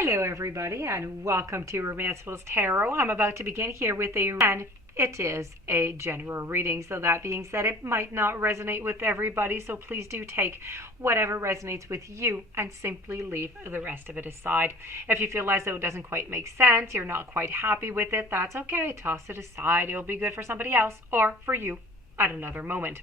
Hello everybody and welcome to Romancefuls Tarot. I'm about to begin here with and it is a general reading. So that being said, it might not resonate with everybody. So please do take whatever resonates with you and simply leave the rest of it aside. If you feel as though it doesn't quite make sense, you're not quite happy with it, that's okay. Toss it aside. It'll be good for somebody else or for you at another moment.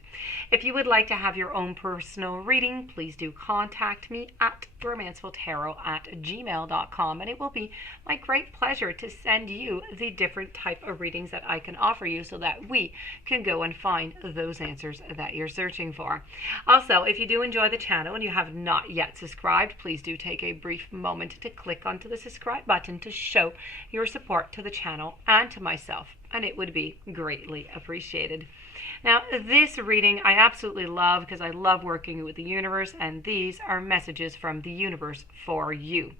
If you would like to have your own personal reading, please do contact me at romancefultarot@gmail.com, and it will be my great pleasure to send you the different type of readings that I can offer you so that we can go and find those answers that you're searching for. Also, if you do enjoy the channel and you have not yet subscribed, please do take a brief moment to click onto the subscribe button to show your support to the channel and to myself, and it would be greatly appreciated. Now, this reading I absolutely love because I love working with the universe, and these are messages from the universe for you.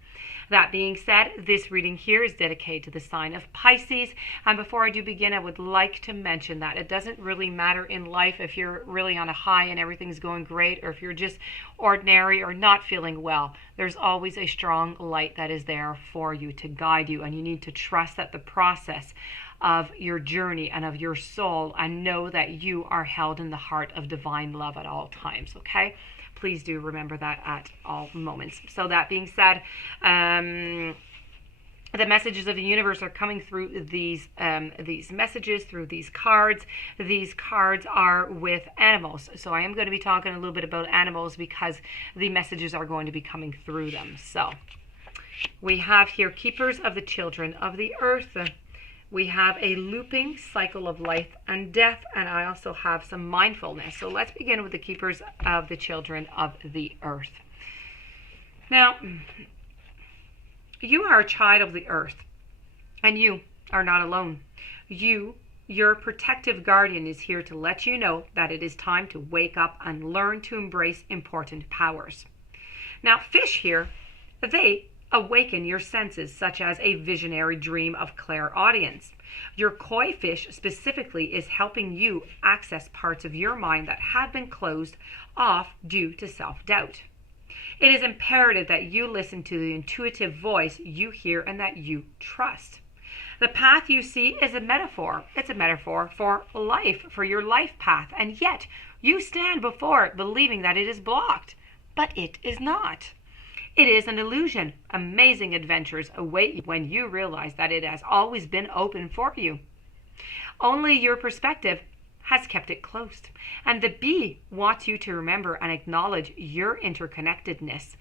That being said, this reading here is dedicated to the sign of Pisces. And before I do begin, I would like to mention that it doesn't really matter in life if you're really on a high and everything's going great, or if you're just ordinary or not feeling well. There's always a strong light that is there for you to guide you, and you need to trust that the process of your journey and of your soul, and know that you are held in the heart of divine love at all times. Okay, please do remember that at all moments. So that being said, the messages of the universe are coming through these messages, through these cards. These cards are with animals, so I am going to be talking a little bit about animals because the messages are going to be coming through them. So we have here keepers of the children of the earth. We have a looping cycle of life and death, and I also have some mindfulness. So let's begin with the keepers of the children of the earth. Now, you are a child of the earth, and you are not alone. Your protective guardian, is here to let you know that it is time to wake up and learn to embrace important powers. Now, fish here, they awaken your senses, such as a visionary dream of clairaudience. Your koi fish specifically is helping you access parts of your mind that have been closed off due to self-doubt. It is imperative that you listen to the intuitive voice you hear and that you trust. The path you see is a metaphor. It's a metaphor for life, for your life path, and yet you stand before it believing that it is blocked, but it is not. It is an illusion. Amazing adventures await you when you realize that it has always been open for you. Only your perspective has kept it closed. And the bee wants you to remember and acknowledge your interconnectedness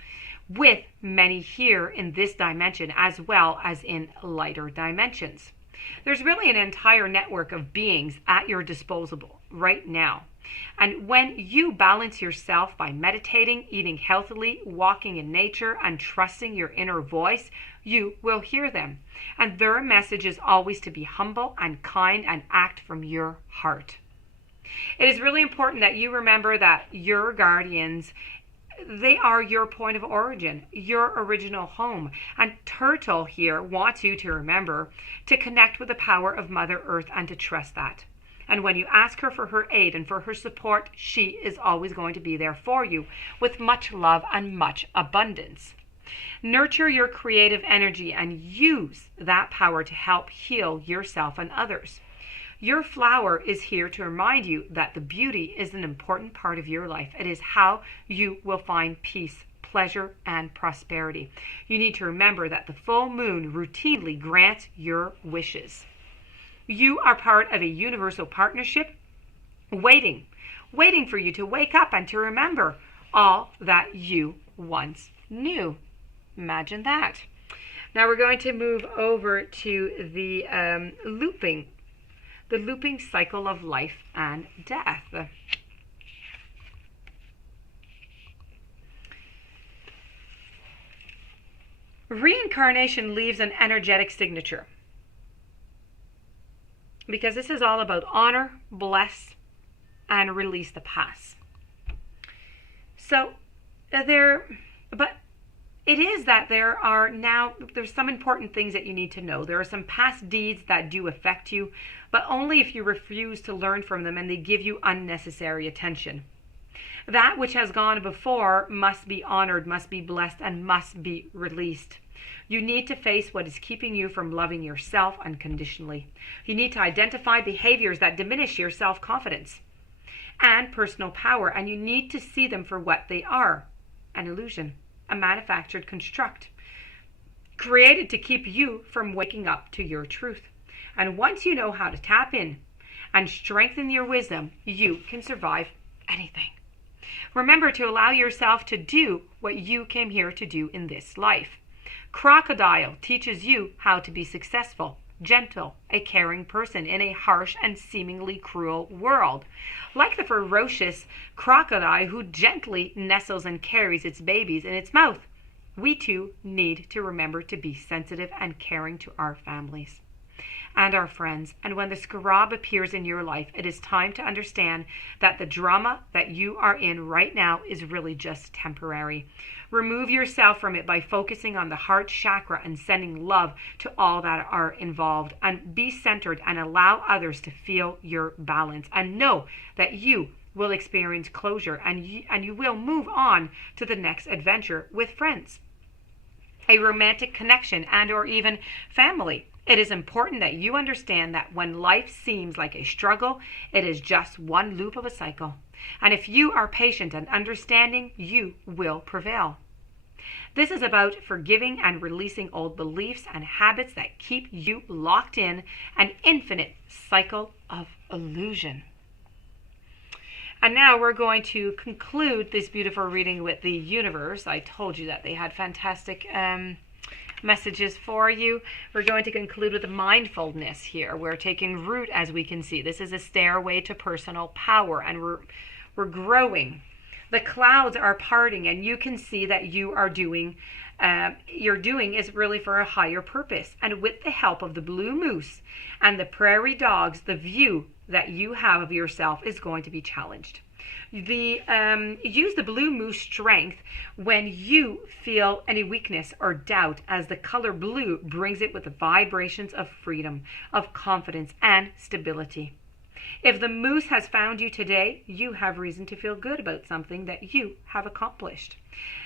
with many here in this dimension, as well as in lighter dimensions. There's really an entire network of beings at your disposal right now. And when you balance yourself by meditating, eating healthily, walking in nature, and trusting your inner voice, you will hear them. And their message is always to be humble and kind and act from your heart. It is really important that you remember that your guardians, they are your point of origin, your original home. And Turtle here wants you to remember to connect with the power of Mother Earth and to trust that. And when you ask her for her aid and for her support, she is always going to be there for you with much love and much abundance. Nurture your creative energy and use that power to help heal yourself and others. Your flower is here to remind you that the beauty is an important part of your life. It is how you will find peace, pleasure, and prosperity. You need to remember that the full moon routinely grants your wishes. You are part of a universal partnership waiting for you to wake up and to remember all that you once knew. Imagine that. Now we're going to move over to the looping cycle of life and death. Reincarnation leaves an energetic signature, because this is all about honor, bless, and release the past. So but it is that there's some important things that you need to know. There are some past deeds that do affect you, but only if you refuse to learn from them and they give you unnecessary attention. That which has gone before must be honored, must be blessed, and must be released. You need to face what is keeping you from loving yourself unconditionally. You need to identify behaviors that diminish your self-confidence and personal power, and you need to see them for what they are: an illusion, a manufactured construct created to keep you from waking up to your truth. And once you know how to tap in and strengthen your wisdom, you can survive anything. Remember to allow yourself to do what you came here to do in this life. Crocodile teaches you how to be successful, gentle, a caring person in a harsh and seemingly cruel world. Like the ferocious crocodile who gently nestles and carries its babies in its mouth, we too need to remember to be sensitive and caring to our families and our friends. And when the scarab appears in your life, it is time to understand that the drama that you are in right now is really just temporary. Remove yourself from it by focusing on the heart chakra and sending love to all that are involved. And be centered and allow others to feel your balance. And know that you will experience closure, and you will move on to the next adventure with friends, a romantic connection, and or even family. It is important that you understand that when life seems like a struggle, it is just one loop of a cycle. And if you are patient and understanding, you will prevail. This is about forgiving and releasing old beliefs and habits that keep you locked in an infinite cycle of illusion. And now we're going to conclude this beautiful reading with the universe. I told you that they had fantastic messages for you. We're going to conclude with mindfulness here. We're taking root, as we can see. This is a stairway to personal power, and we're growing. The clouds are parting, and you can see that you're doing is really for a higher purpose. And with the help of the blue moose and the prairie dogs, the view that you have of yourself is going to be challenged. Use the blue moose strength when you feel any weakness or doubt, as the color blue brings it with the vibrations of freedom, of confidence, and stability. If the moose has found you today, you have reason to feel good about something that you have accomplished.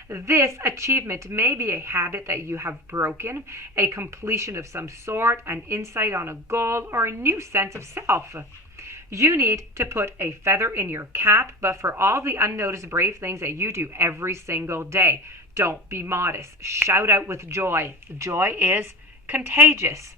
This achievement may be a habit that you have broken, a completion of some sort, an insight on a goal, or a new sense of self. You need to put a feather in your cap, but for all the unnoticed brave things that you do every single day, don't be modest. Shout out with joy. Joy is contagious.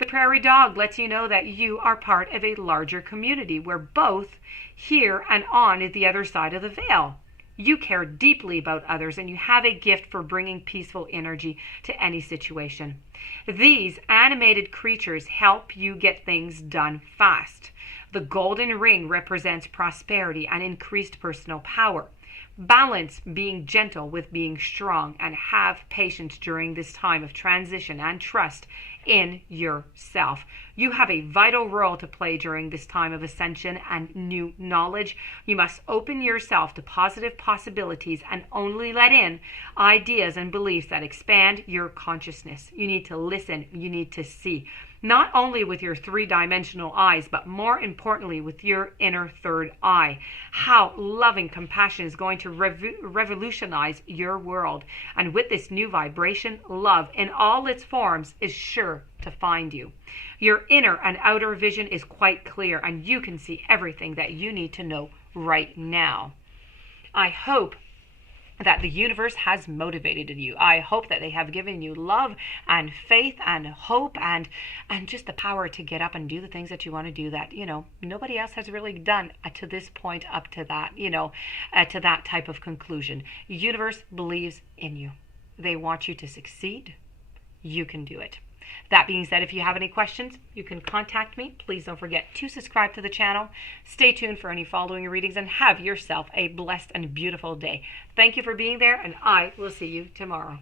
The prairie dog lets you know that you are part of a larger community where both here and on the other side of the veil. You care deeply about others, and you have a gift for bringing peaceful energy to any situation. These animated creatures help you get things done fast. The golden ring represents prosperity and increased personal power. Balance being gentle with being strong, and have patience during this time of transition, and trust in yourself. You have a vital role to play during this time of ascension and new knowledge. You must open yourself to positive possibilities and only let in ideas and beliefs that expand your consciousness. You need to listen. You need to see. Not only with your three-dimensional eyes, but more importantly with your inner third eye. How loving compassion is going to revolutionize your world. And with this new vibration, love in all its forms is sure to find you. Your inner and outer vision is quite clear, and you can see everything that you need to know right now. I hope that the universe has motivated you. I hope that they have given you love and faith and hope and just the power to get up and do the things that you want to do that, nobody else has really done to this point, up to that, to that type of conclusion. The universe believes in you. They want you to succeed. You can do it. That being said, if you have any questions, you can contact me. Please don't forget to subscribe to the channel. Stay tuned for any following readings, and have yourself a blessed and beautiful day. Thank you for being there, and I will see you tomorrow.